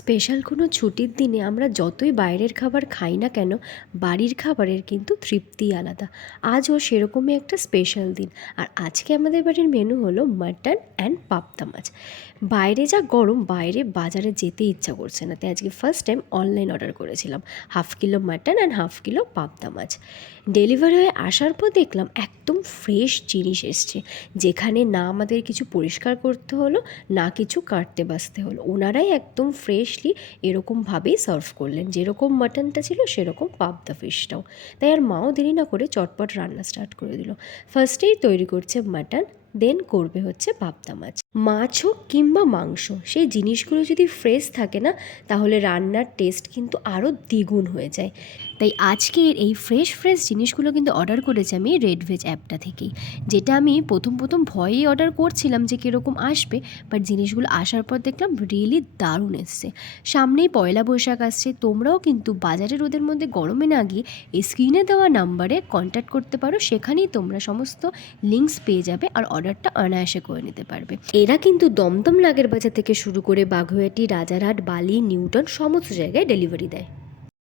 Special কোনো ছুটির দিনে আমরা যতই বাইরের খাবার খাই না কেন, বাড়ির খাবারের কিন্তু তৃপ্তিই আলাদা। আজও সেরকমই একটা স্পেশাল দিন। আর আজকে আমাদের বাড়ির মেনু হলো মাটন অ্যান্ড পাবদা মাছ। বাইরে যা গরম, বাইরে বাজারে যেতে ইচ্ছা করছে না, তাই আজকে ফার্স্ট টাইম অনলাইন অর্ডার করেছিলাম 1/2 কিলো মাটন অ্যান্ড 1/2 কিলো পাবদা মাছ। ডেলিভারি হয়ে আসার পর দেখলাম একদম ফ্রেশ জিনিস এসছে, যেখানে না আমাদের কিছু পরিষ্কার করতে হলো, না কিছু কাটতে বাছতে হলো। ওনারাই একদম ফ্রেশলি এরকমভাবেই সার্ভ করলেন, যেরকম মাটনটা ছিল সেরকম পাবদা ফিশটাও। তাই আর মাও দেরি না করে চটপট রান্না স্টার্ট করে দিল। ফার্স্টেই তৈরি করছে মাটন, দেন করবে হচ্ছে পাবদা মাছ। মাছ হোক কিংবা মাংস, সেই জিনিসগুলো যদি ফ্রেশ থাকে না, তাহলে রান্নার টেস্ট কিন্তু আরও দ্বিগুণ হয়ে যায়। তাই আজকের এই ফ্রেশ ফ্রেশ জিনিসগুলো কিন্তু অর্ডার করেছি আমি রেড ভেজ অ্যাপটা থেকেই, যেটা আমি প্রথম ভয়েই অর্ডার করছিলাম যে কীরকম আসবে, বাট জিনিসগুলো আসার পর দেখলাম রিয়েলি দারুণ এসছে। সামনেই পয়লা বৈশাখ আসছে, তোমরাও কিন্তু বাজারে রোদের মধ্যে গরমে না গিয়ে এই স্ক্রিনে দেওয়া নাম্বারে কন্ট্যাক্ট করতে পারো, সেখানেই তোমরা সমস্ত লিঙ্কস পেয়ে যাবে আর অর্ডারটা অনায়াসে করে নিতে পারবে। এরা কিন্তু দমদম লাগের বাজার থেকে শুরু করে বাগুইআটি, রাজারহাট, বালি, নিউটন সমস্ত জায়গায় ডেলিভারি দেয়।